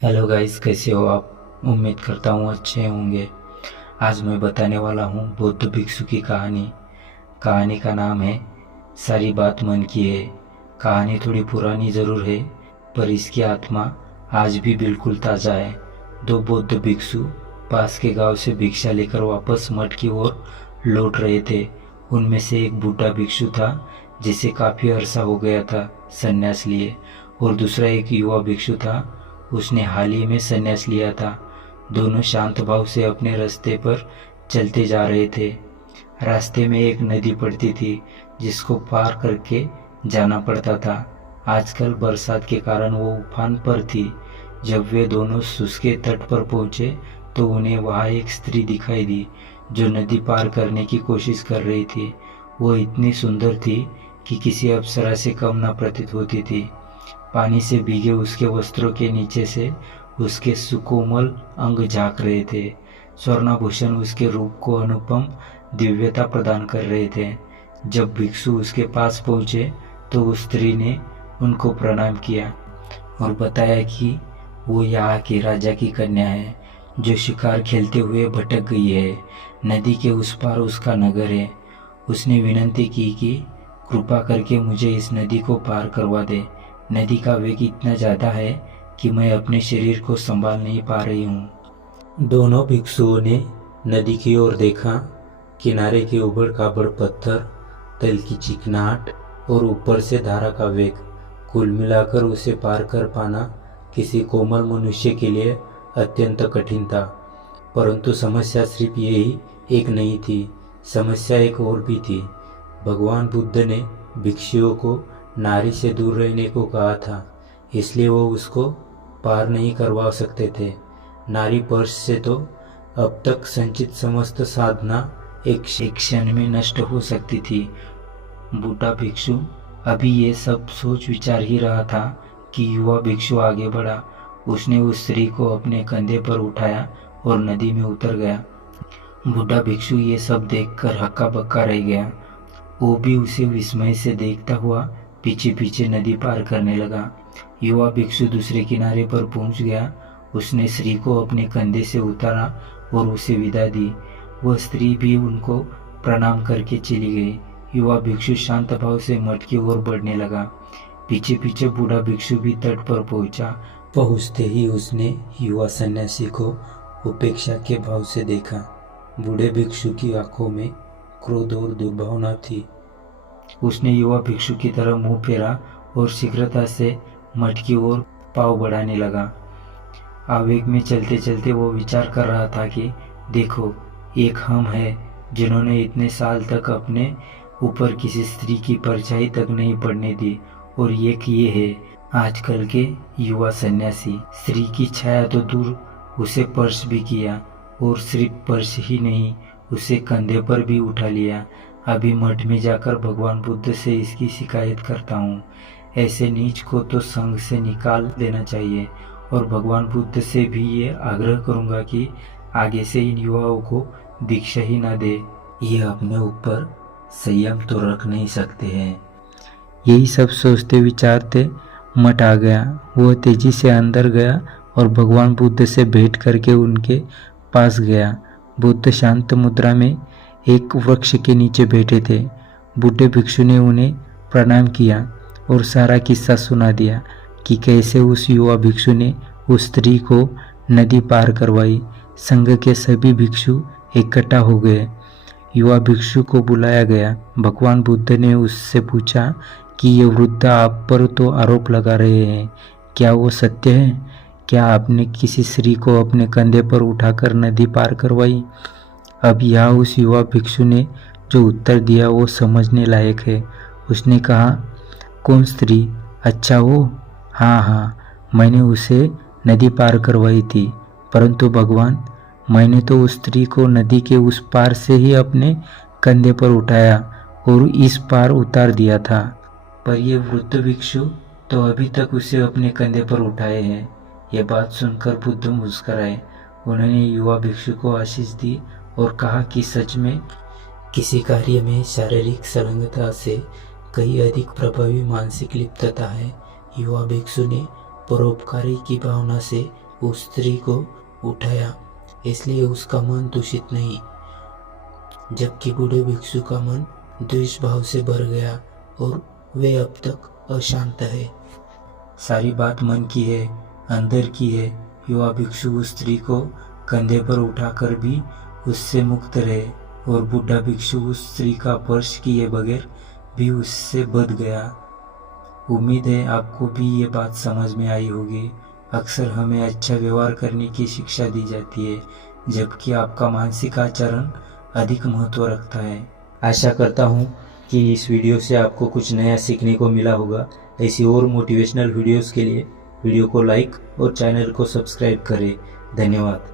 Hello guys, कैसे हो आप? उम्मीद करता हूँ अच्छे होंगे। आज मैं बताने वाला हूँ बौद्ध भिक्षु की कहानी। कहानी का नाम है सारी बात मन की है। कहानी थोड़ी पुरानी ज़रूर है, पर इसकी आत्मा आज भी बिल्कुल ताज़ा है। दो बौद्ध भिक्षु पास के गांव से भिक्षा लेकर वापस मठ की ओर लौट रहे थे। उनमें से एक बूढ़ा भिक्षु था जिसे काफ़ी अरसा हो गया था संन्यास लिए, और दूसरा एक युवा भिक्षु था, उसने हाल ही में संन्यास लिया था। दोनों शांत भाव से अपने रास्ते पर चलते जा रहे थे। रास्ते में एक नदी पड़ती थी जिसको पार करके जाना पड़ता था। आजकल बरसात के कारण वो उफान पर थी। जब वे दोनों सूखे तट पर पहुंचे तो उन्हें वहां एक स्त्री दिखाई दी जो नदी पार करने की कोशिश कर रही थी। वो इतनी सुंदर थी कि किसी अप्सरा से कम न प्रतीत होती थी। पानी से भीगे उसके वस्त्रों के नीचे से उसके सुकोमल अंग झांक रहे थे। स्वर्णाभूषण उसके रूप को अनुपम दिव्यता प्रदान कर रहे थे। जब भिक्षु उसके पास पहुंचे तो उस स्त्री ने उनको प्रणाम किया और बताया कि वो यहाँ के राजा की कन्या है जो शिकार खेलते हुए भटक गई है। नदी के उस पार उसका नगर है। उसने विनती की कि कृपा करके मुझे इस नदी को पार करवा दे। नदी का वेग इतना ज़्यादा है कि मैं अपने शरीर को संभाल नहीं पा रही हूँ। दोनों भिक्षुओं ने नदी की ओर देखा। किनारे के उबड़ खाबड़ पत्थर, तल की चिकनाहट और ऊपर से धारा का वेग, कुल मिलाकर उसे पार कर पाना किसी कोमल मनुष्य के लिए अत्यंत कठिन था। परंतु समस्या सिर्फ यही एक नहीं थी, समस्या एक और भी थी। भगवान बुद्ध ने भिक्षुओं को नारी से दूर रहने को कहा था, इसलिए वो उसको पार नहीं करवा सकते थे। नारी पर्श से तो अब तक संचित समस्त साधना एक क्षण में नष्ट हो सकती थी। बूढ़ा भिक्षु अभी ये सब सोच विचार ही रहा था कि युवा भिक्षु आगे बढ़ा। उसने उस स्त्री को अपने कंधे पर उठाया और नदी में उतर गया। बूढ़ा भिक्षु ये सब देखकर हक्का बक्का रह गया। वो भी उसे विस्मय से देखता हुआ पीछे पीछे नदी पार करने लगा। युवा भिक्षु दूसरे किनारे पर पहुंच गया। उसने स्त्री को अपने कंधे से उतारा और उसे विदा दी। वह स्त्री भी उनको प्रणाम करके चली गई। युवा भिक्षु शांत भाव से मठ की ओर बढ़ने लगा। पीछे पीछे बूढ़ा भिक्षु भी तट पर पहुंचा। पहुंचते ही उसने युवा सन्यासी को उपेक्षा के भाव से देखा। बूढ़े भिक्षु की आंखों में क्रोध और दुर्भावना थी। उसने युवा भिक्षु की तरफ मुंह फेरा और शीघ्रता से मठ की ओर पांव बढ़ाने लगा। आवेग में चलते चलते वो विचार कर रहा था कि देखो, एक हम है जिन्होंने इतने साल तक अपने ऊपर किसी स्त्री की परछाई तक नहीं पड़ने दी, और एक ये है आजकल के युवा सन्यासी। स्त्री की छाया तो दूर, उसे स्पर्श भी किया, और सिर्फ स्पर्श ही नहीं, उसे कंधे पर भी उठा लिया। अभी मठ में जाकर भगवान बुद्ध से इसकी शिकायत करता हूँ। ऐसे नीच को तो संघ से निकाल देना चाहिए, और भगवान बुद्ध से भी ये आग्रह करूँगा कि आगे से इन युवाओं को दीक्षा ही ना दे। ये अपने ऊपर संयम तो रख नहीं सकते हैं। यही सब सोचते विचारते मठ आ गया। वो तेजी से अंदर गया और भगवान बुद्ध से भेंट करके उनके पास गया। बुद्ध शांत मुद्रा में एक वृक्ष के नीचे बैठे थे। बूढ़े भिक्षु ने उन्हें प्रणाम किया और सारा किस्सा सुना दिया कि कैसे उस युवा भिक्षु ने उस स्त्री को नदी पार करवाई। संघ के सभी भिक्षु इकट्ठा हो गए। युवा भिक्षु को बुलाया गया। भगवान बुद्ध ने उससे पूछा कि ये वृद्ध आप पर तो आरोप लगा रहे हैं, क्या वो सत्य है? क्या आपने किसी स्त्री को अपने कंधे पर उठाकर नदी पार करवाई? अब यहाँ उस युवा भिक्षु ने जो उत्तर दिया वो समझने लायक है। उसने कहा, कौन स्त्री? अच्छा वो, हाँ, मैंने उसे नदी पार करवाई थी, परंतु भगवान, मैंने तो उस स्त्री को नदी के उस पार से ही अपने कंधे पर उठाया और इस पार उतार दिया था। पर ये वृद्ध भिक्षु तो अभी तक उसे अपने कंधे पर उठाए हैं। यह बात सुनकर बुद्ध मुस्कुराए। उन्होंने युवा भिक्षु को आशीष दी और कहा कि सच में किसी कार्य में शारीरिक संलग्नता से कहीं अधिक प्रभावी मानसिक लिप्तता है। युवा भिक्षु ने परोपकारी की भावना से उस स्त्री को उठाया, इसलिए उसका मन दूषित नहीं। जबकि बूढ़े भिक्षु का मन द्वेष भाव से भर गया और वे अब तक अशांत है। सारी बात मन की है, अंदर की है। युवा भिक्षु उस स्त्री को कंधे पर उठाकर भी उससे मुक्त रहे और बूढ़ा भिक्षु उस स्त्री का स्पर्श किए बगैर भी उससे बंध गया। उम्मीद है आपको भी ये बात समझ में आई होगी। अक्सर हमें अच्छा व्यवहार करने की शिक्षा दी जाती है, जबकि आपका मानसिक आचरण अधिक महत्व रखता है। आशा करता हूँ कि इस वीडियो से आपको कुछ नया सीखने को मिला होगा। ऐसी और मोटिवेशनल वीडियोस के लिए वीडियो को लाइक और चैनल को सब्सक्राइब करें। धन्यवाद।